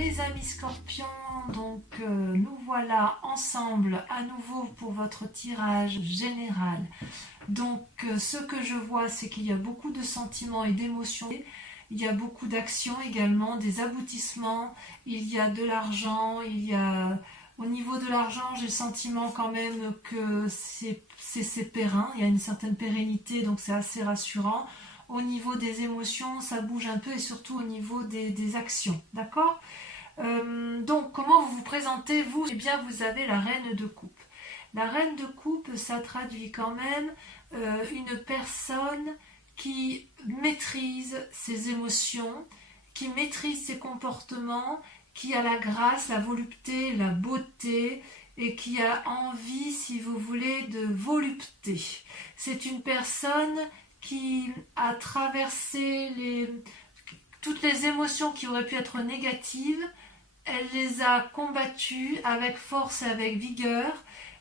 mes amis scorpions, donc nous voilà ensemble à nouveau pour votre tirage général. Donc ce que je vois, c'est qu'il y a beaucoup de sentiments et d'émotions, il y a beaucoup d'actions également, des aboutissements, il y a de l'argent, il y a... Au niveau de l'argent, j'ai le sentiment quand même que c'est périn, il y a une certaine pérennité, donc c'est assez rassurant. Au niveau des émotions, ça bouge un peu et surtout au niveau des actions, d'accord? Donc, comment vous vous présentez, vous? Eh bien, vous avez la reine de coupe. La reine de coupe, ça traduit quand même une personne qui maîtrise ses émotions, qui maîtrise ses comportements, qui a la grâce, la volupté, la beauté et qui a envie, si vous voulez, de volupté. C'est une personne qui a traversé toutes les émotions qui auraient pu être négatives, elle les a combattues avec force et avec vigueur,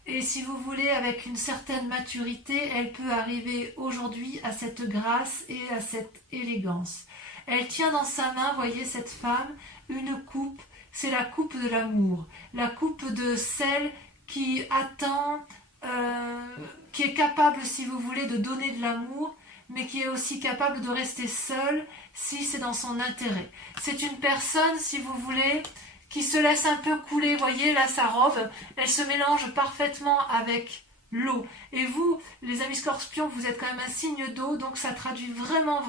et si vous voulez, avec une certaine maturité, elle peut arriver aujourd'hui à cette grâce et à cette élégance. Elle tient dans sa main, voyez cette femme, une coupe, c'est la coupe de l'amour, la coupe de celle qui attend, qui est capable, si vous voulez, de donner de l'amour, mais qui est aussi capable de rester seule si c'est dans son intérêt. C'est une personne, si vous voulez, qui se laisse un peu couler, voyez là sa robe, elle se mélange parfaitement avec l'eau. Et vous, les amis scorpions, vous êtes quand même un signe d'eau, donc ça traduit vraiment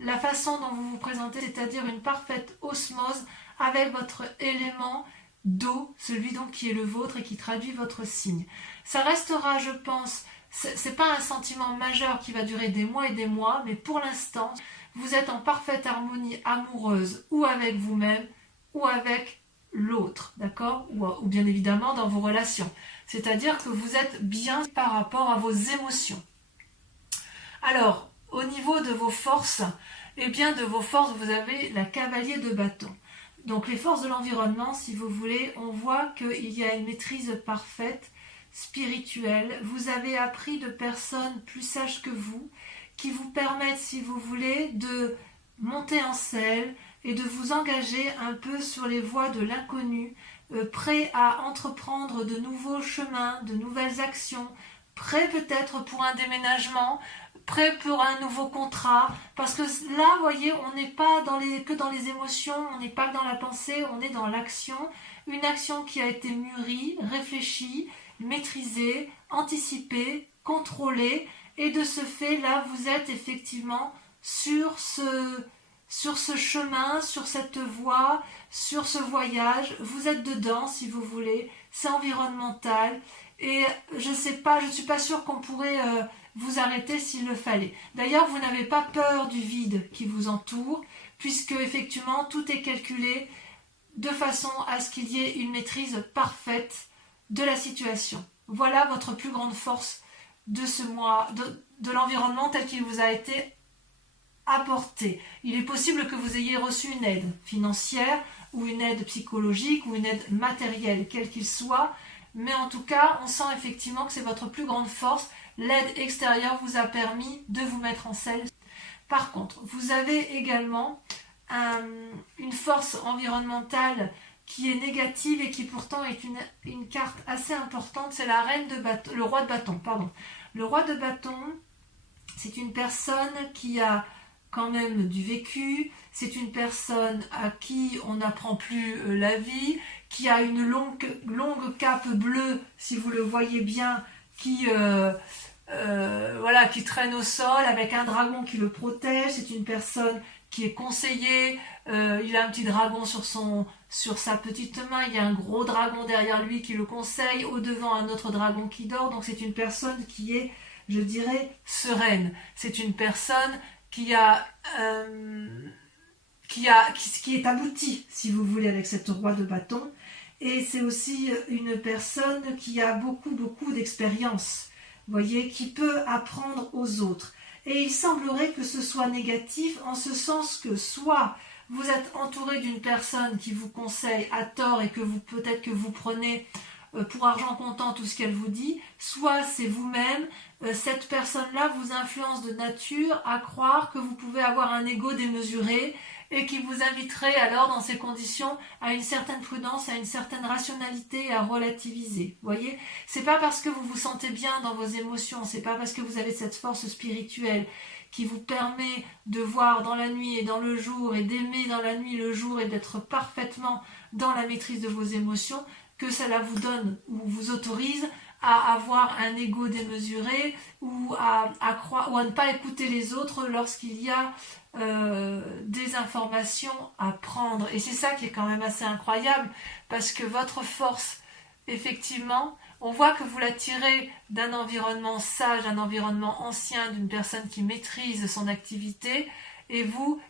la façon dont vous vous présentez, c'est-à-dire une parfaite osmose avec votre élément d'eau, celui donc qui est le vôtre et qui traduit votre signe. Ça restera, je pense, c'est pas un sentiment majeur qui va durer des mois et des mois, mais pour l'instant, vous êtes en parfaite harmonie amoureuse ou avec vous-même ou avec l'autre, d'accord, ou bien évidemment dans vos relations. C'est-à-dire que vous êtes bien par rapport à vos émotions. Alors, au niveau de vos forces, eh bien de vos forces, vous avez la cavalier de bâton. Donc les forces de l'environnement, si vous voulez, on voit qu'il y a une maîtrise parfaite, spirituelle. Vous avez appris de personnes plus sages que vous, qui vous permettent, si vous voulez, de monter en selle et de vous engager un peu sur les voies de l'inconnu, prêt à entreprendre de nouveaux chemins, de nouvelles actions, prêt peut-être pour un déménagement, prêt pour un nouveau contrat, parce que là, vous voyez, on n'est pas que dans les émotions, on n'est pas que dans la pensée, on est dans l'action, une action qui a été mûrie, réfléchie, maîtrisée, anticipée, contrôlée, et de ce fait, là, vous êtes effectivement sur ce chemin, sur cette voie, sur ce voyage, vous êtes dedans si vous voulez, c'est environnemental, et je ne suis pas sûre qu'on pourrait vous arrêter s'il le fallait. D'ailleurs, vous n'avez pas peur du vide qui vous entoure, puisque effectivement tout est calculé de façon à ce qu'il y ait une maîtrise parfaite de la situation. Voilà votre plus grande force de ce mois, de l'environnement tel qu'il vous a été apporté. Il est possible que vous ayez reçu une aide financière ou une aide psychologique ou une aide matérielle, quel qu'il soit, mais en tout cas, on sent effectivement que c'est votre plus grande force. L'aide extérieure vous a permis de vous mettre en selle. Par contre, vous avez également une force environnementale qui est négative et qui pourtant est une carte assez importante, c'est la reine de bâton, le roi de bâton, pardon. Le roi de bâton, c'est une personne qui a quand même du vécu, c'est une personne à qui on n'apprend plus la vie, qui a une longue cape bleue, si vous le voyez bien, qui traîne au sol avec un dragon qui le protège. C'est une personne qui est conseillée, il a un petit dragon sur sa petite main, il y a un gros dragon derrière lui qui le conseille, au devant un autre dragon qui dort, donc c'est une personne qui est, je dirais, sereine. C'est une personne qui est aboutie, si vous voulez, avec cette roi de bâton. Et c'est aussi une personne qui a beaucoup d'expérience, voyez, qui peut apprendre aux autres. Et il semblerait que ce soit négatif, en ce sens que soit vous êtes entouré d'une personne qui vous conseille à tort et que peut-être que vous prenez pour argent comptant tout ce qu'elle vous dit, soit c'est vous-même, cette personne-là vous influence de nature à croire que vous pouvez avoir un ego démesuré et qui vous inviterait alors dans ces conditions à une certaine prudence, à une certaine rationalité et à relativiser. Vous voyez, c'est pas parce que vous vous sentez bien dans vos émotions, c'est pas parce que vous avez cette force spirituelle qui vous permet de voir dans la nuit et dans le jour et d'aimer dans la nuit le jour et d'être parfaitement dans la maîtrise de vos émotions que cela vous donne ou vous autorise à avoir un ego démesuré ou à croire ou à ne pas écouter les autres lorsqu'il y a des informations à prendre. Et c'est ça qui est quand même assez incroyable, parce que votre force, effectivement, on voit que vous la tirez d'un environnement sage, d'un environnement ancien, d'une personne qui maîtrise son activité, et vous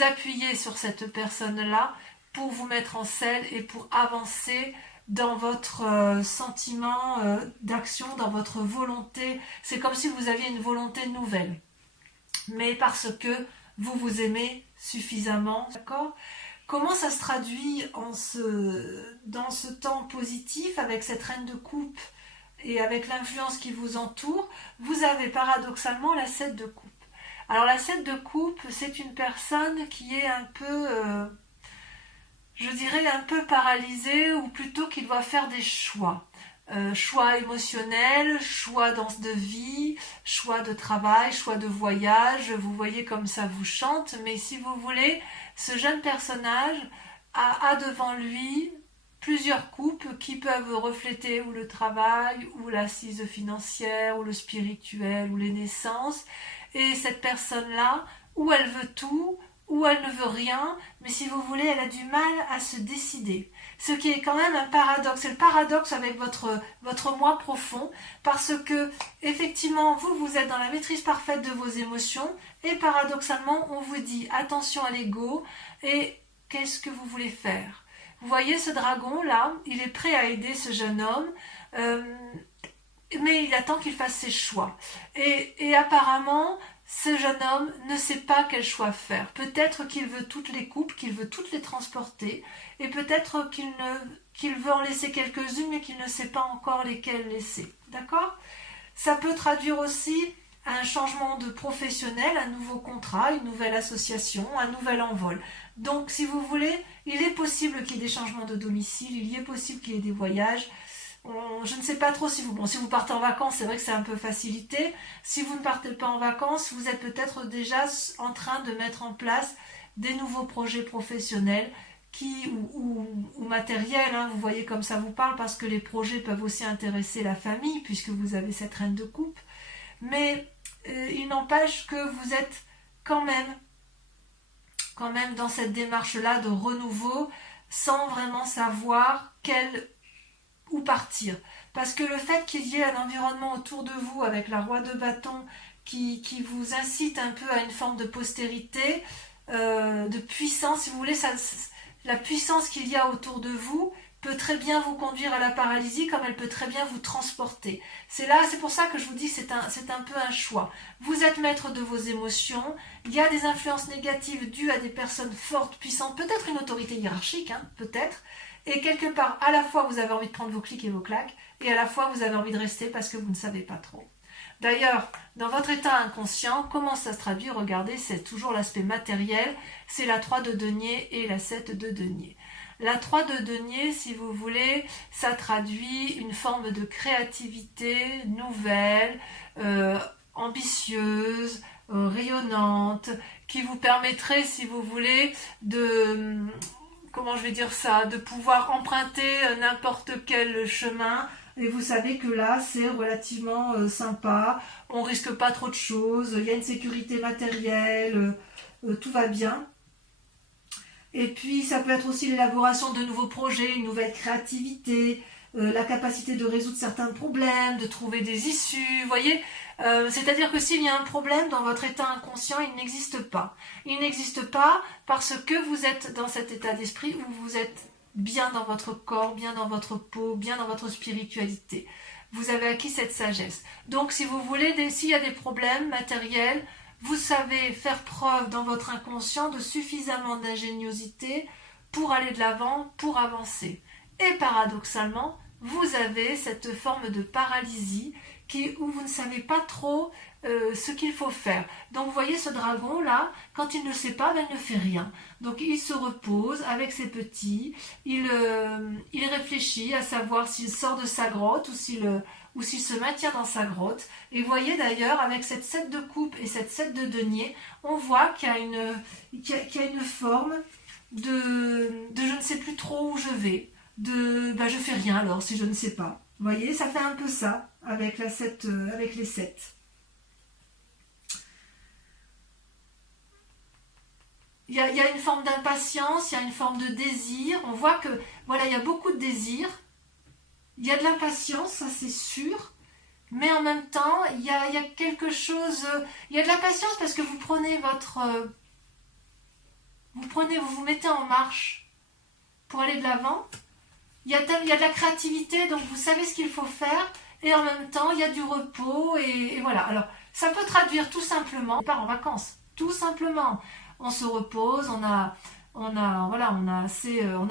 appuyez sur cette personne-là pour vous mettre en selle et pour avancer dans votre sentiment d'action, dans votre volonté. C'est comme si vous aviez une volonté nouvelle, mais parce que vous vous aimez suffisamment, d'accord ? Comment ça se traduit dans ce temps positif avec cette reine de coupe et avec l'influence qui vous entoure? Vous avez paradoxalement la 7 de coupe. Alors la 7 de coupe, c'est une personne qui est un peu, je dirais un peu paralysée, ou plutôt qui doit faire des choix. Choix émotionnels, choix de vie, choix de travail, choix de voyage. Vous voyez comme ça vous chante, mais si vous voulez, ce jeune personnage a devant lui plusieurs coupes qui peuvent refléter ou le travail, ou l'assise financière, ou le spirituel, ou les naissances. Et cette personne-là, ou elle veut tout, ou elle ne veut rien, mais si vous voulez, elle a du mal à se décider. Ce qui est quand même un paradoxe. C'est le paradoxe avec votre moi profond, parce que, effectivement, vous êtes dans la maîtrise parfaite de vos émotions, et paradoxalement, on vous dit attention à l'ego, et qu'est-ce que vous voulez faire? Vous voyez ce dragon-là, il est prêt à aider ce jeune homme, mais il attend qu'il fasse ses choix. Et apparemment, ce jeune homme ne sait pas quel choix faire. Peut-être qu'il veut toutes les coupes, qu'il veut toutes les transporter, et peut-être qu'il veut en laisser quelques-unes, mais qu'il ne sait pas encore lesquelles laisser. D'accord ? Ça peut traduire aussi un changement de professionnel, un nouveau contrat, une nouvelle association, un nouvel envol. Donc, si vous voulez, il est possible qu'il y ait des changements de domicile, il est possible qu'il y ait des voyages. Je ne sais pas trop si vous partez en vacances, c'est vrai que c'est un peu facilité. Si vous ne partez pas en vacances, vous êtes peut-être déjà en train de mettre en place des nouveaux projets professionnels ou matériels, hein. Vous voyez comme ça vous parle, parce que les projets peuvent aussi intéresser la famille, puisque vous avez cette reine de coupe. Mais il n'empêche que vous êtes quand même dans cette démarche-là de renouveau, sans vraiment savoir où partir. Parce que le fait qu'il y ait un environnement autour de vous avec la roi de bâton qui vous incite un peu à une forme de postérité, de puissance, si vous voulez, la puissance qu'il y a autour de vous peut très bien vous conduire à la paralysie, comme elle peut très bien vous transporter. C'est pour ça que je vous dis, c'est un peu un choix. Vous êtes maître de vos émotions, il y a des influences négatives dues à des personnes fortes, puissantes, peut-être une autorité hiérarchique, hein, peut-être, et quelque part, à la fois vous avez envie de prendre vos clics et vos claques, et à la fois vous avez envie de rester parce que vous ne savez pas trop. D'ailleurs, dans votre état inconscient, comment ça se traduit? Regardez, c'est toujours l'aspect matériel, c'est la 3 de denier et la 7 de denier. La 3 de denier, si vous voulez, ça traduit une forme de créativité nouvelle, ambitieuse, rayonnante, qui vous permettrait, si vous voulez, de pouvoir emprunter n'importe quel chemin. Et vous savez que là, c'est relativement sympa, on risque pas trop de choses, il y a une sécurité matérielle, tout va bien. Et puis, ça peut être aussi l'élaboration de nouveaux projets, une nouvelle créativité, la capacité de résoudre certains problèmes, de trouver des issues, vous voyez. C'est-à-dire que s'il y a un problème dans votre état inconscient, il n'existe pas. Il n'existe pas parce que vous êtes dans cet état d'esprit où vous êtes bien dans votre corps, bien dans votre peau, bien dans votre spiritualité. Vous avez acquis cette sagesse. Donc, si vous voulez, s'il y a des problèmes matériels, vous savez faire preuve dans votre inconscient de suffisamment d'ingéniosité pour aller de l'avant, pour avancer. Et paradoxalement, vous avez cette forme de paralysie où vous ne savez pas trop ce qu'il faut faire. Donc vous voyez ce dragon là, quand il ne sait pas, ben, il ne fait rien. Donc il se repose avec ses petits, il réfléchit à savoir s'il sort de sa grotte ou s'il se maintient dans sa grotte. Et vous voyez d'ailleurs, avec cette 7 de coupe et cette 7 de denier, on voit qu'il y a une forme de je ne sais plus trop où je vais, ben, je fais rien alors si je ne sais pas. Vous voyez, ça fait un peu ça avec avec les 7. Il y a une forme d'impatience, il y a une forme de désir. On voit que, voilà, il y a beaucoup de désir. Il y a de l'impatience, ça c'est sûr. Mais en même temps, il y a quelque chose... Il y a de l'impatience parce que vous prenez vous vous mettez en marche pour aller de l'avant. Il y a de la créativité, donc vous savez ce qu'il faut faire. Et en même temps, il y a du repos. Et voilà. Alors, ça peut traduire tout simplement... On part en vacances. Tout simplement. On se repose, on a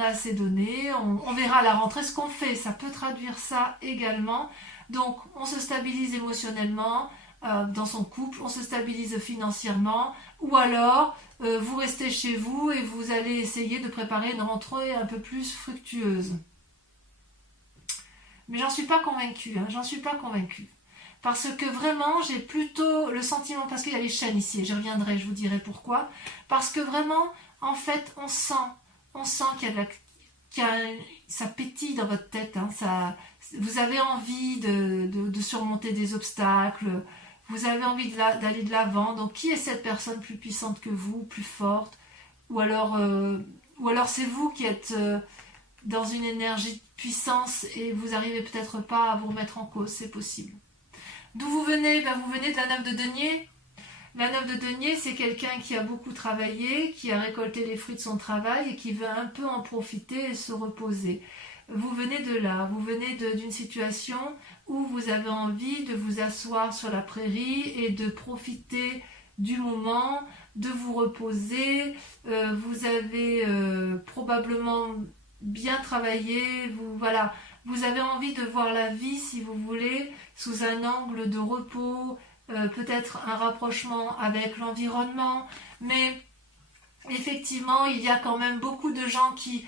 assez donné, on verra à la rentrée ce qu'on fait, ça peut traduire ça également. Donc on se stabilise émotionnellement dans son couple, on se stabilise financièrement, ou alors vous restez chez vous et vous allez essayer de préparer une rentrée un peu plus fructueuse. Mais j'en suis pas convaincue, j'en suis pas convaincue. Parce que vraiment, j'ai plutôt le sentiment, parce qu'il y a les chaînes ici, et je reviendrai, je vous dirai pourquoi. Parce que vraiment, en fait, on sent ça pétille dans votre tête. Vous avez envie de surmonter des obstacles, vous avez envie d'aller de l'avant. Donc, qui est cette personne plus puissante que vous, plus forte? Ou alors c'est vous qui êtes dans une énergie de puissance et vous n'arrivez peut-être pas à vous remettre en cause, c'est possible. D'où vous venez? Vous venez de la 9 de denier. La 9 de denier, c'est quelqu'un qui a beaucoup travaillé, qui a récolté les fruits de son travail et qui veut un peu en profiter et se reposer. Vous venez de là, vous venez d'une situation où vous avez envie de vous asseoir sur la prairie et de profiter du moment, de vous reposer. Vous avez probablement bien travaillé, vous avez envie de voir la vie, si vous voulez, sous un angle de repos, peut-être un rapprochement avec l'environnement, mais effectivement, il y a quand même beaucoup de gens qui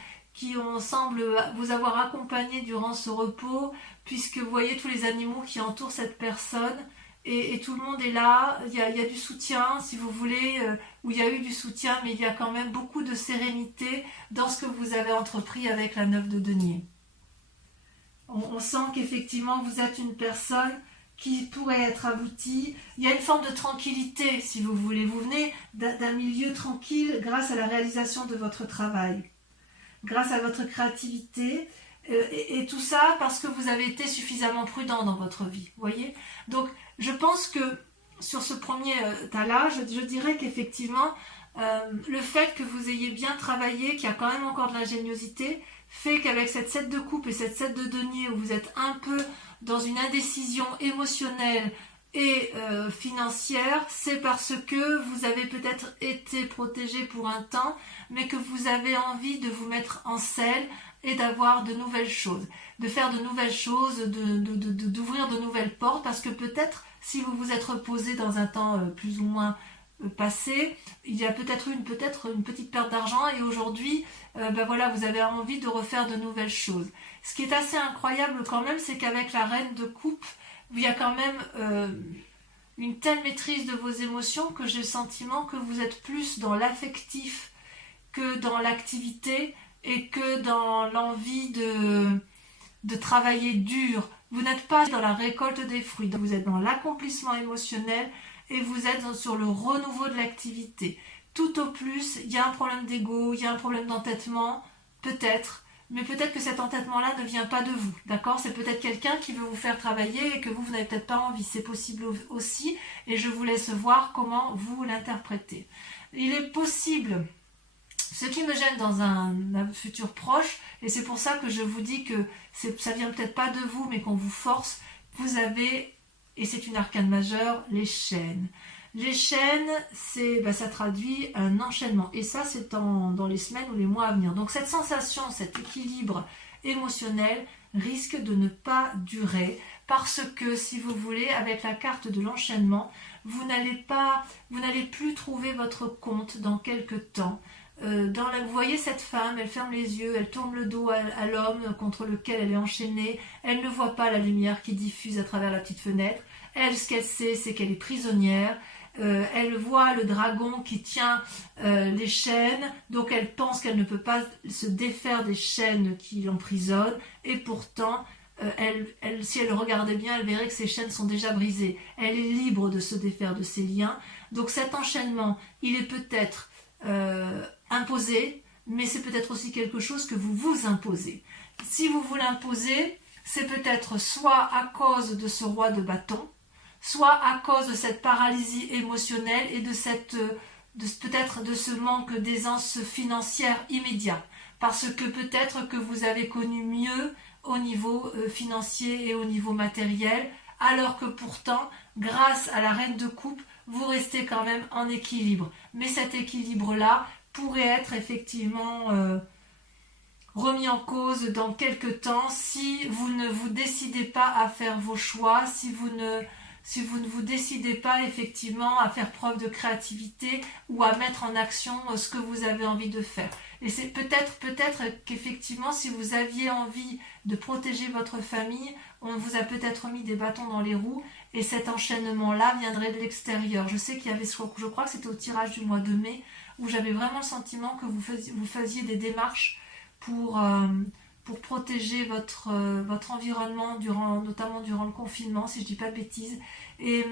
semblent vous avoir accompagné durant ce repos, puisque vous voyez tous les animaux qui entourent cette personne, et tout le monde est là, il y a du soutien, si vous voulez, où il y a eu du soutien, mais il y a quand même beaucoup de sérénité dans ce que vous avez entrepris avec la 9 de denier. On sent qu'effectivement vous êtes une personne qui pourrait être aboutie. Il y a une forme de tranquillité, si vous voulez. Vous venez d'un milieu tranquille grâce à la réalisation de votre travail, grâce à votre créativité, et tout ça parce que vous avez été suffisamment prudent dans votre vie. Voyez? Donc, je pense que sur ce premier tas-là, je dirais qu'effectivement, le fait que vous ayez bien travaillé, qu'il y a quand même encore de l'ingéniosité, fait qu'avec cette 7 de coupe et cette 7 de denier où vous êtes un peu dans une indécision émotionnelle et financière, c'est parce que vous avez peut-être été protégé pour un temps, mais que vous avez envie de vous mettre en selle et d'avoir de nouvelles choses, de faire de nouvelles choses, d'ouvrir de nouvelles portes, parce que peut-être si vous vous êtes reposé dans un temps plus ou moins passé, il y a peut-être eu une petite perte d'argent et aujourd'hui vous avez envie de refaire de nouvelles choses. Ce qui est assez incroyable quand même, c'est qu'avec la reine de coupe, il y a quand même une telle maîtrise de vos émotions que j'ai le sentiment que vous êtes plus dans l'affectif que dans l'activité et que dans l'envie de travailler dur. Vous n'êtes pas dans la récolte des fruits, vous êtes dans l'accomplissement émotionnel et vous êtes sur le renouveau de l'activité. Tout au plus, il y a un problème d'ego, il y a un problème d'entêtement, peut-être, mais peut-être que cet entêtement-là ne vient pas de vous, d'accord? C'est peut-être quelqu'un qui veut vous faire travailler et que vous n'avez peut-être pas envie, c'est possible aussi, et je vous laisse voir comment vous l'interprétez. Il est possible, ce qui me gêne dans un futur proche, et c'est pour ça que je vous dis que ça vient peut-être pas de vous, mais qu'on vous force, vous avez, et c'est une arcane majeure, les chaînes. Les chaînes, ça traduit un enchaînement. Et ça, c'est dans les semaines ou les mois à venir. Donc cette sensation, cet équilibre émotionnel risque de ne pas durer parce que, si vous voulez, avec la carte de l'enchaînement, vous n'allez plus trouver votre compte dans quelques temps. Vous voyez cette femme, elle ferme les yeux, elle tourne le dos à l'homme contre lequel elle est enchaînée, elle ne voit pas la lumière qui diffuse à travers la petite fenêtre. Elle, ce qu'elle sait, c'est qu'elle est prisonnière. Elle voit le dragon qui tient les chaînes, donc elle pense qu'elle ne peut pas se défaire des chaînes qui l'emprisonnent, et pourtant, si elle regardait bien, elle verrait que ces chaînes sont déjà brisées. Elle est libre de se défaire de ces liens. Donc cet enchaînement, il est peut-être imposé, mais c'est peut-être aussi quelque chose que vous vous imposez. Si vous vous l'imposez, c'est peut-être soit à cause de ce roi de bâton, soit à cause de cette paralysie émotionnelle et peut-être de ce manque d'aisance financière immédiat. Parce que peut-être que vous avez connu mieux au niveau financier et au niveau matériel, alors que pourtant, grâce à la reine de coupe, vous restez quand même en équilibre. Mais cet équilibre-là pourrait être effectivement remis en cause dans quelques temps si vous ne vous décidez pas à faire vos choix, si vous ne vous décidez pas effectivement à faire preuve de créativité ou à mettre en action ce que vous avez envie de faire. Et c'est peut-être qu'effectivement, si vous aviez envie de protéger votre famille, on vous a peut-être mis des bâtons dans les roues et cet enchaînement-là viendrait de l'extérieur. Je sais qu'il y avait, je crois que c'était au tirage du mois de mai, où j'avais vraiment le sentiment que vous faisiez des démarches pour protéger votre environnement, notamment durant le confinement, si je ne dis pas de bêtises. Et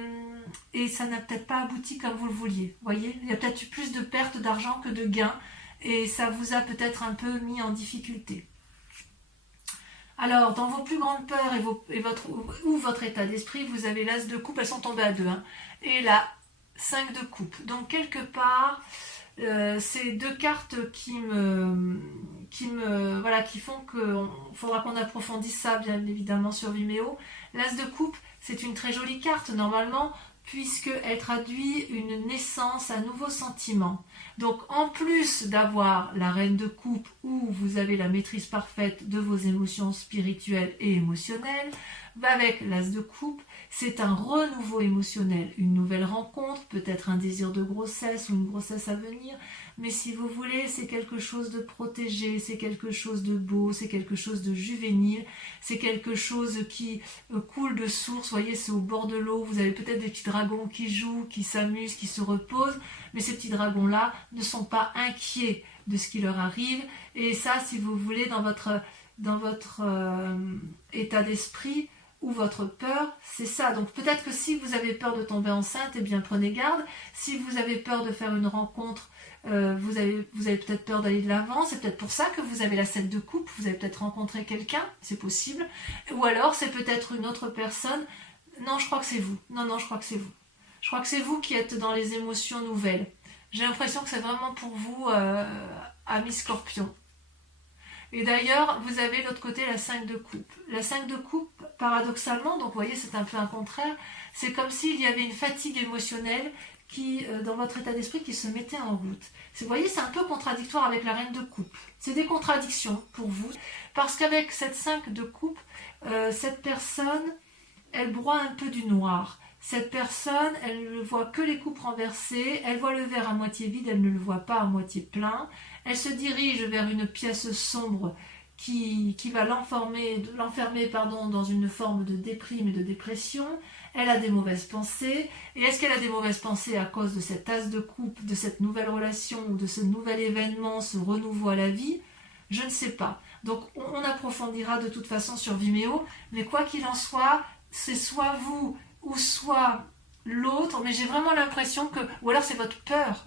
ça n'a peut-être pas abouti comme vous le vouliez. Voyez, il y a peut-être eu plus de pertes d'argent que de gains, et ça vous a peut-être un peu mis en difficulté. Alors, dans vos plus grandes peurs ou votre état d'esprit, vous avez l'as de coupe, elles sont tombées à 2, hein, et la 5 de coupe. Donc, quelque part, c'est deux cartes qui font qu'il faudra qu'on approfondisse ça, bien évidemment, sur Vimeo. L'as de coupe, c'est une très jolie carte, normalement, puisqu'elle traduit une naissance, un nouveau sentiment. Donc, en plus d'avoir la reine de coupe, où vous avez la maîtrise parfaite de vos émotions spirituelles et émotionnelles, avec l'as de coupe, c'est un renouveau émotionnel, une nouvelle rencontre, peut-être un désir de grossesse ou une grossesse à venir, mais si vous voulez, c'est quelque chose de protégé, c'est quelque chose de beau, c'est quelque chose de juvénile, c'est quelque chose qui coule de source, vous voyez, c'est au bord de l'eau, vous avez peut-être des petits dragons qui jouent, qui s'amusent, qui se reposent, mais ces petits dragons-là ne sont pas inquiets de ce qui leur arrive, et ça, si vous voulez, dans votre état d'esprit, ou votre peur, c'est ça. Donc peut-être que si vous avez peur de tomber enceinte, eh bien prenez garde. Si vous avez peur de faire une rencontre, vous avez peut-être peur d'aller de l'avant, c'est peut-être pour ça que vous avez la 7 de coupe, vous avez peut-être rencontré quelqu'un, c'est possible. Ou alors c'est peut-être une autre personne. Non, je crois que c'est vous. Non, je crois que c'est vous. Je crois que c'est vous qui êtes dans les émotions nouvelles. J'ai l'impression que c'est vraiment pour vous, amis Scorpion. Et d'ailleurs, vous avez de l'autre côté la 5 de coupe. La 5 de coupe, paradoxalement, donc vous voyez, c'est un peu un contraire, c'est comme s'il y avait une fatigue émotionnelle qui, dans votre état d'esprit, qui se mettait en route. Vous voyez, c'est un peu contradictoire avec la reine de coupe. C'est des contradictions pour vous, parce qu'avec cette 5 de coupe, cette personne, elle broie un peu du noir. Cette personne, elle ne voit que les coupes renversées, elle voit le verre à moitié vide, elle ne le voit pas à moitié plein. Elle se dirige vers une pièce sombre qui va l'enfermer dans une forme de déprime et de dépression. Elle a des mauvaises pensées. Et est-ce qu'elle a des mauvaises pensées à cause de cette as de coupe, de cette nouvelle relation ou de ce nouvel événement, ce renouveau à la vie? Je ne sais pas. Donc on approfondira de toute façon sur Vimeo. Mais quoi qu'il en soit, c'est soit vous ou soit l'autre. Mais j'ai vraiment l'impression que... Ou alors c'est votre peur.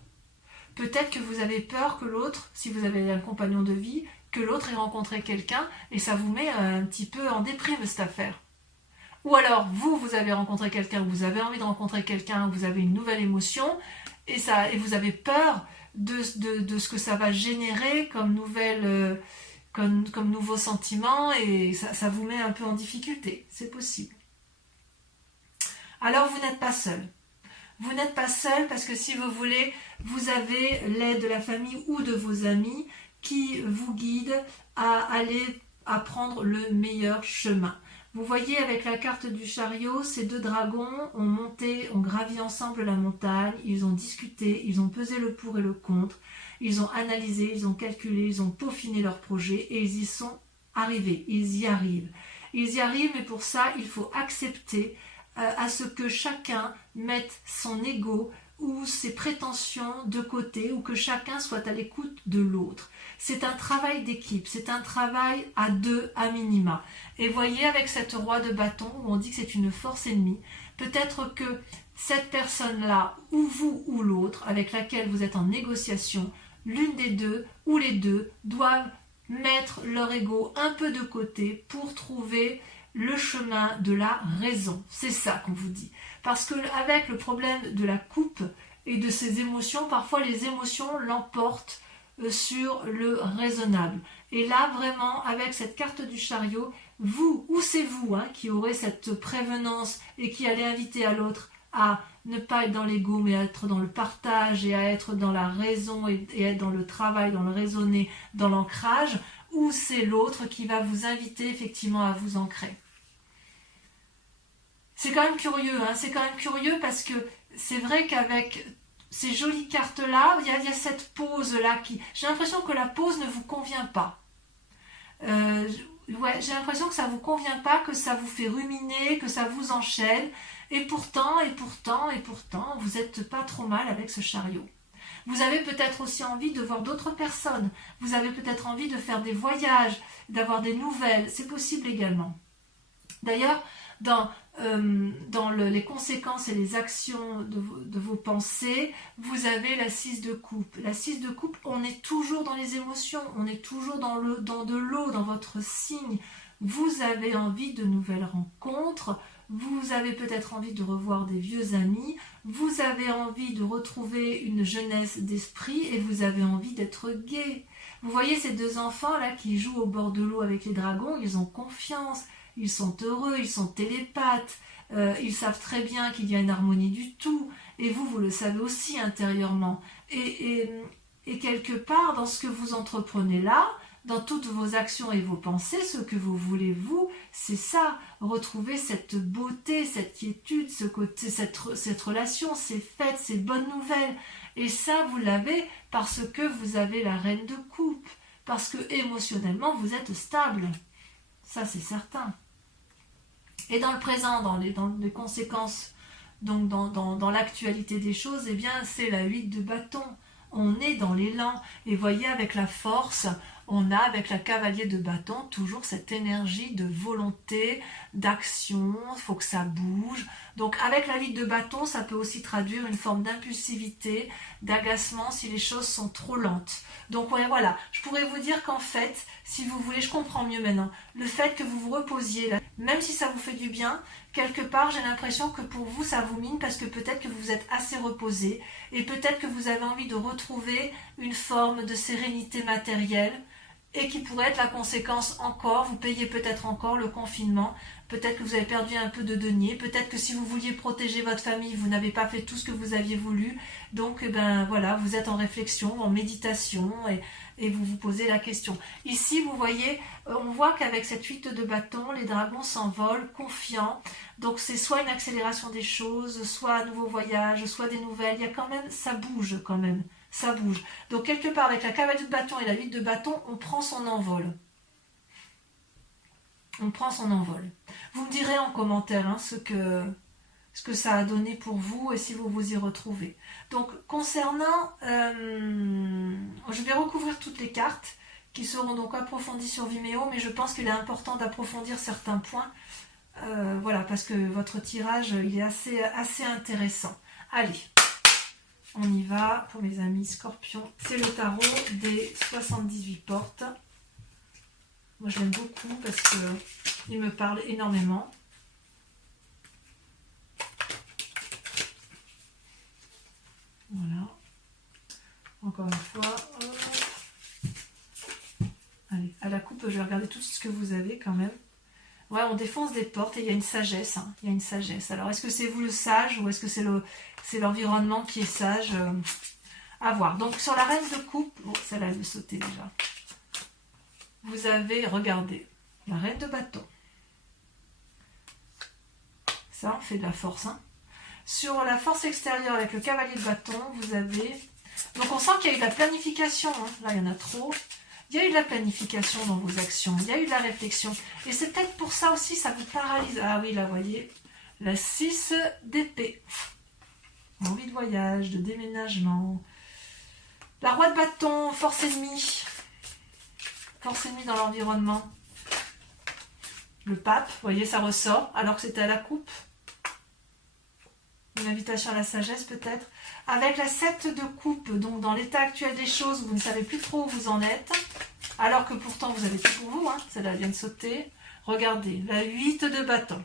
Peut-être que vous avez peur que l'autre, si vous avez un compagnon de vie, que l'autre ait rencontré quelqu'un et ça vous met un petit peu en déprime cette affaire. Ou alors vous avez rencontré quelqu'un, vous avez envie de rencontrer quelqu'un, vous avez une nouvelle émotion et vous avez peur de ce que ça va générer comme nouveau sentiment et ça vous met un peu en difficulté. C'est possible. Alors vous n'êtes pas seul. Vous n'êtes pas seul parce que si vous voulez, vous avez l'aide de la famille ou de vos amis qui vous guident à aller à prendre le meilleur chemin. Vous voyez avec la carte du chariot, ces deux dragons ont gravi ensemble la montagne, ils ont discuté, ils ont pesé le pour et le contre, ils ont analysé, ils ont calculé, ils ont peaufiné leur projet et ils y sont arrivés, ils y arrivent. Ils y arrivent, mais pour ça, il faut accepter à ce que chacun mette son ego ou ses prétentions de côté, ou que chacun soit à l'écoute de l'autre. C'est un travail d'équipe, c'est un travail à deux à minima. Et voyez avec cette roi de bâton, où on dit que c'est une force ennemie, peut-être que cette personne-là, ou vous ou l'autre, avec laquelle vous êtes en négociation, l'une des deux ou les deux doivent mettre leur ego un peu de côté pour trouver le chemin de la raison. C'est ça qu'on vous dit. Parce que avec le problème de la coupe et de ses émotions, parfois les émotions l'emportent sur le raisonnable. Et là, vraiment, avec cette carte du chariot, vous, ou c'est vous qui aurez cette prévenance et qui allez inviter à l'autre à ne pas être dans l'ego, mais à être dans le partage et à être dans la raison et être dans le travail, dans le raisonner, dans l'ancrage, ou c'est l'autre qui va vous inviter effectivement à vous ancrer. C'est quand même curieux, c'est quand même curieux parce que c'est vrai qu'avec ces jolies cartes-là, il y a cette pause-là qui... J'ai l'impression que la pause ne vous convient pas. J'ai l'impression que ça ne vous convient pas, que ça vous fait ruminer, que ça vous enchaîne. Et pourtant, vous n'êtes pas trop mal avec ce chariot. Vous avez peut-être aussi envie de voir d'autres personnes. Vous avez peut-être envie de faire des voyages, d'avoir des nouvelles. C'est possible également. D'ailleurs, dans les conséquences et les actions de vos pensées, vous avez la 6 de coupe. La 6 de coupe, on est toujours dans les émotions, on est toujours dans de l'eau, dans votre signe. Vous avez envie de nouvelles rencontres, vous avez peut-être envie de revoir des vieux amis, vous avez envie de retrouver une jeunesse d'esprit et vous avez envie d'être gai. Vous voyez ces deux enfants là qui jouent au bord de l'eau avec les dragons, ils ont confiance. Ils sont heureux, ils sont télépathes, ils savent très bien qu'il y a une harmonie du tout, et vous le savez aussi intérieurement. Et quelque part, dans ce que vous entreprenez là, dans toutes vos actions et vos pensées, ce que vous voulez, vous, c'est ça, retrouver cette beauté, cette quiétude, ce côté, cette relation, ces fêtes, ces bonnes nouvelles. Et ça, vous l'avez parce que vous avez la reine de coupe, parce que émotionnellement, vous êtes stable. Ça, c'est certain. Et dans le présent, dans les conséquences, donc dans l'actualité des choses, eh bien, c'est la 8 de bâton. On est dans l'élan. Et voyez, avec la force, on a, avec la cavalier de bâton, toujours cette énergie de volonté, d'action, il faut que ça bouge. Donc, avec la 8 de bâton, ça peut aussi traduire une forme d'impulsivité, d'agacement si les choses sont trop lentes. Donc, ouais, voilà, je pourrais vous dire qu'en fait, si vous voulez, je comprends mieux maintenant, le fait que vous vous reposiez, là, même si ça vous fait du bien, quelque part, j'ai l'impression que pour vous, ça vous mine parce que peut-être que vous êtes assez reposé et peut-être que vous avez envie de retrouver une forme de sérénité matérielle et qui pourrait être la conséquence encore, vous payez peut-être encore le confinement, peut-être que vous avez perdu un peu de deniers, peut-être que si vous vouliez protéger votre famille, vous n'avez pas fait tout ce que vous aviez voulu, donc voilà, vous êtes en réflexion, en méditation et vous vous posez la question. Ici, vous voyez, on voit qu'avec cette 8 de bâton, les dragons s'envolent, confiants, donc c'est soit une accélération des choses, soit un nouveau voyage, soit des nouvelles, il y a quand même, ça bouge quand même. Ça bouge. Donc quelque part avec la cavalier de bâton et la 8 de bâton, on prend son envol. On prend son envol. Vous me direz en commentaire ce que ça a donné pour vous et si vous vous y retrouvez. Donc concernant, je vais recouvrir toutes les cartes qui seront donc approfondies sur Vimeo, mais je pense qu'il est important d'approfondir certains points. Voilà, parce que votre tirage il est assez intéressant. Allez. On y va pour mes amis scorpions. C'est le tarot des 78 portes. Moi, je l'aime beaucoup parce qu'il me parle énormément. Voilà. Encore une fois. Allez, à la coupe, je vais regarder tout ce que vous avez quand même. Ouais, on défonce des portes et il y a une sagesse. Il y a une sagesse. Alors, est-ce que c'est vous le sage ou est-ce que c'est l'environnement qui est sage à voir. Donc, sur la reine de coupe, bon, celle-là, elle veut sauter déjà. Vous avez, regardez, la reine de bâton. Ça, on fait de la force. Hein. Sur la force extérieure avec le cavalier de bâton, vous avez... Donc on sent qu'il y a eu de la planification. Hein. Là, il y en a trop. Il y a eu de la planification dans vos actions. Il y a eu de la réflexion. Et c'est peut-être pour ça aussi, ça vous paralyse. Ah oui, là, vous voyez, la 6 d'épée. Envie de voyage, de déménagement. La roi de bâton, force ennemie. Force ennemie dans l'environnement. Le pape, vous voyez, ça ressort, alors que c'était à la coupe. Une invitation à la sagesse, peut-être. Avec la 7 de coupe, donc dans l'état actuel des choses, vous ne savez plus trop où vous en êtes. Alors que pourtant, vous avez tout pour vous. Hein. Celle-là vient de sauter. Regardez, la 8 de bâton.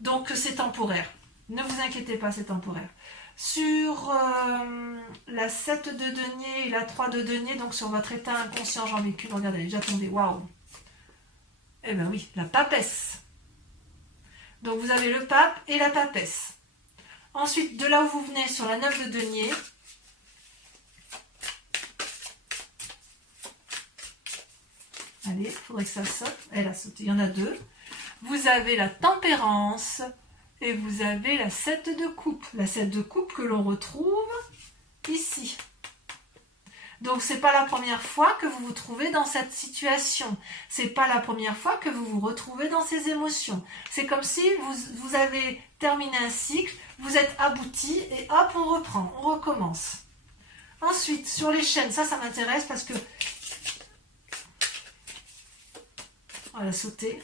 Donc, c'est temporaire. Ne vous inquiétez pas, c'est temporaire. Sur la 7 de denier et la 3 de denier, donc sur votre état inconscient, j'en véhicule, regardez, elle est déjà tombée, waouh. Eh bien oui, la papesse. Donc vous avez le pape et la papesse. Ensuite, de là où vous venez, sur la 9 de denier, allez, il faudrait que ça saute, elle a sauté, il y en a deux. Vous avez la tempérance. Et vous avez la 7 de coupe. La 7 de coupe que l'on retrouve ici. Donc, ce n'est pas la première fois que vous vous trouvez dans cette situation. Ce n'est pas la première fois que vous vous retrouvez dans ces émotions. C'est comme si vous avez terminé un cycle, vous êtes abouti et hop, on reprend, on recommence. Ensuite, sur les chaînes, ça m'intéresse parce que... On va sauter.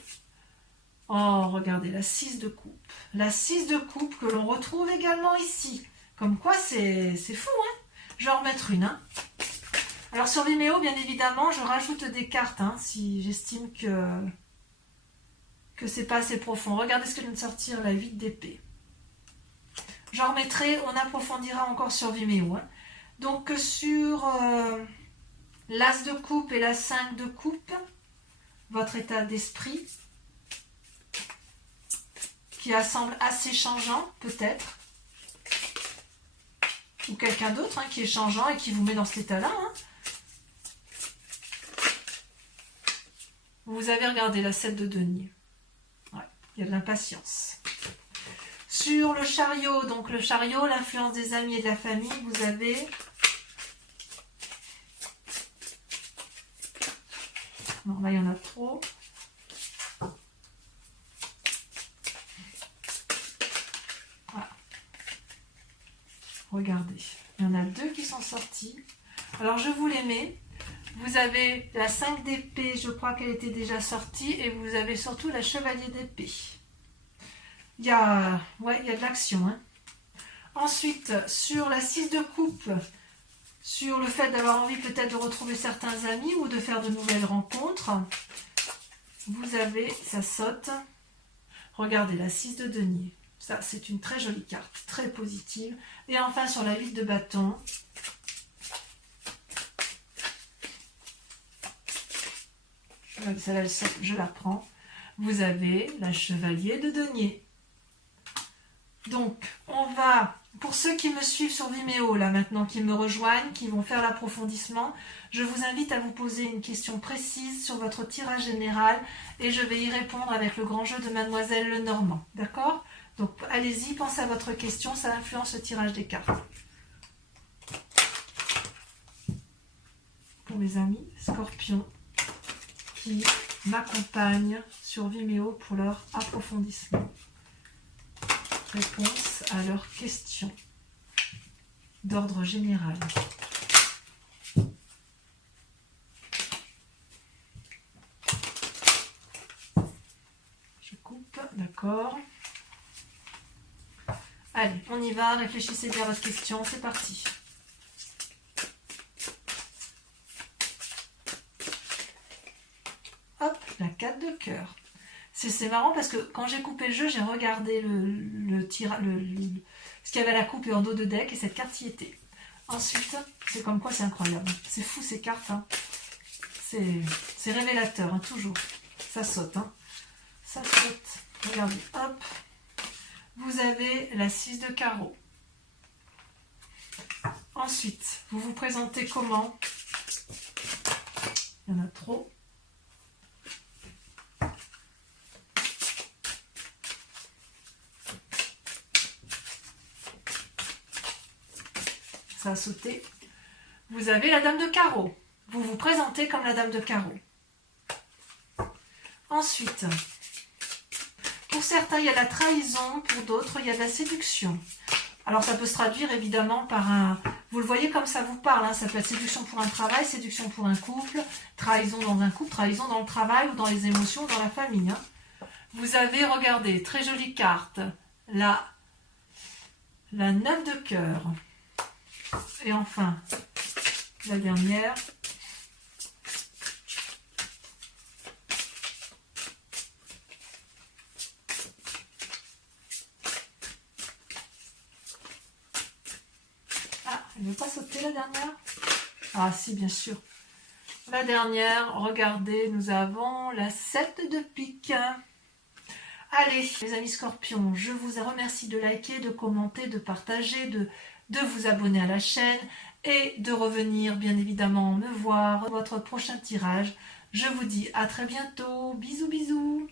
Oh, regardez, la 6 de coupe. La 6 de coupe que l'on retrouve également ici. Comme quoi, c'est fou, hein. Je vais en remettre une. Hein. Alors, sur Vimeo, bien évidemment, je rajoute des cartes, hein, si j'estime que c'est pas assez profond. Regardez ce que vient de sortir, la 8 d'épée. J'en remettrai, on approfondira encore sur Vimeo. Hein. Donc, sur l'As de coupe et la 5 de coupe, votre état d'esprit... qui semble assez changeant, peut-être. Ou quelqu'un d'autre hein, qui est changeant et qui vous met dans cet état-là. Hein. Vous avez regardé la 7 de denier. Ouais, il y a de l'impatience. Sur le chariot, donc le chariot, l'influence des amis et de la famille, vous avez... Non, là, il y en a trop. Regardez, il y en a deux qui sont sortis. Alors, je vous les mets. Vous avez la 5 d'épée, je crois qu'elle était déjà sortie. Et vous avez surtout la chevalier d'épée. Il y a de l'action. Hein. Ensuite, sur la 6 de coupe, sur le fait d'avoir envie peut-être de retrouver certains amis ou de faire de nouvelles rencontres, vous avez, ça saute. Regardez, la 6 de denier. Ça, c'est une très jolie carte, très positive. Et enfin, sur la 8 de bâton, celle-là, je la prends. Vous avez la chevalier de denier. Donc, on va, pour ceux qui me suivent sur Vimeo, là maintenant, qui me rejoignent, qui vont faire l'approfondissement, je vous invite à vous poser une question précise sur votre tirage général et je vais y répondre avec le grand jeu de Mademoiselle Lenormand. D'accord ? Donc, allez-y, pensez à votre question, ça influence le tirage des cartes. Pour mes amis Scorpions qui m'accompagnent sur Vimeo pour leur approfondissement. Réponse à leurs questions d'ordre général. Je coupe, d'accord. Allez, on y va, réfléchissez bien à votre question, c'est parti. Hop, la 4 de cœur. C'est marrant parce que quand j'ai coupé le jeu, j'ai regardé ce qu'il y avait à la coupe et en dos de deck et cette carte y était. Ensuite, c'est comme quoi c'est incroyable. C'est fou ces cartes. Hein. C'est révélateur, hein, toujours. Ça saute. Hein. Ça saute. Regardez, hop. Vous avez la 6 de carreau. Ensuite, vous vous présentez comment? Il y en a trop. va sauter. Vous avez la dame de carreau. Vous vous présentez comme la dame de carreau. Ensuite, pour certains, il y a la trahison, pour d'autres, il y a de la séduction. Alors, ça peut se traduire évidemment par un... Vous le voyez comme ça vous parle, hein, ça peut être séduction pour un travail, séduction pour un couple, trahison dans un couple, trahison dans le travail ou dans les émotions, dans la famille. Hein. Vous avez, regardez, très jolie carte, la 9 de cœur. Et enfin, la dernière. Elle ne veut pas sauter la dernière? Ah si, bien sûr. La dernière, regardez, nous avons la 7 de pique. Allez, les amis scorpions, je vous remercie de liker, de commenter, de partager, de vous abonner à la chaîne et de revenir bien évidemment me voir votre prochain tirage. Je vous dis à très bientôt. Bisous, bisous.